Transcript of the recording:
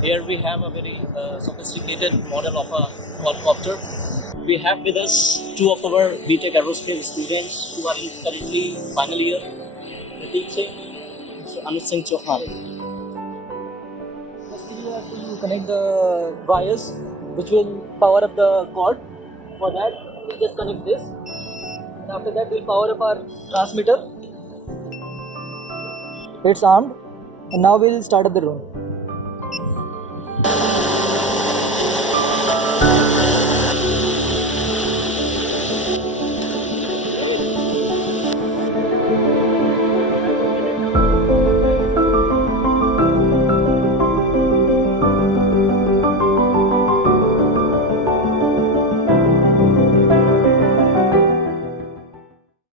Here we have a very sophisticated model of a quadcopter. We have with us two of our B.Tech Aerospace students who are in currently final year, Pratik Singh and Anuj Chauhan. Firstly, we have to connect the wires which will power up the cord. For that, we just connect this. And after that, we'll power up our transmitter. It's armed, and now we'll start up the drone.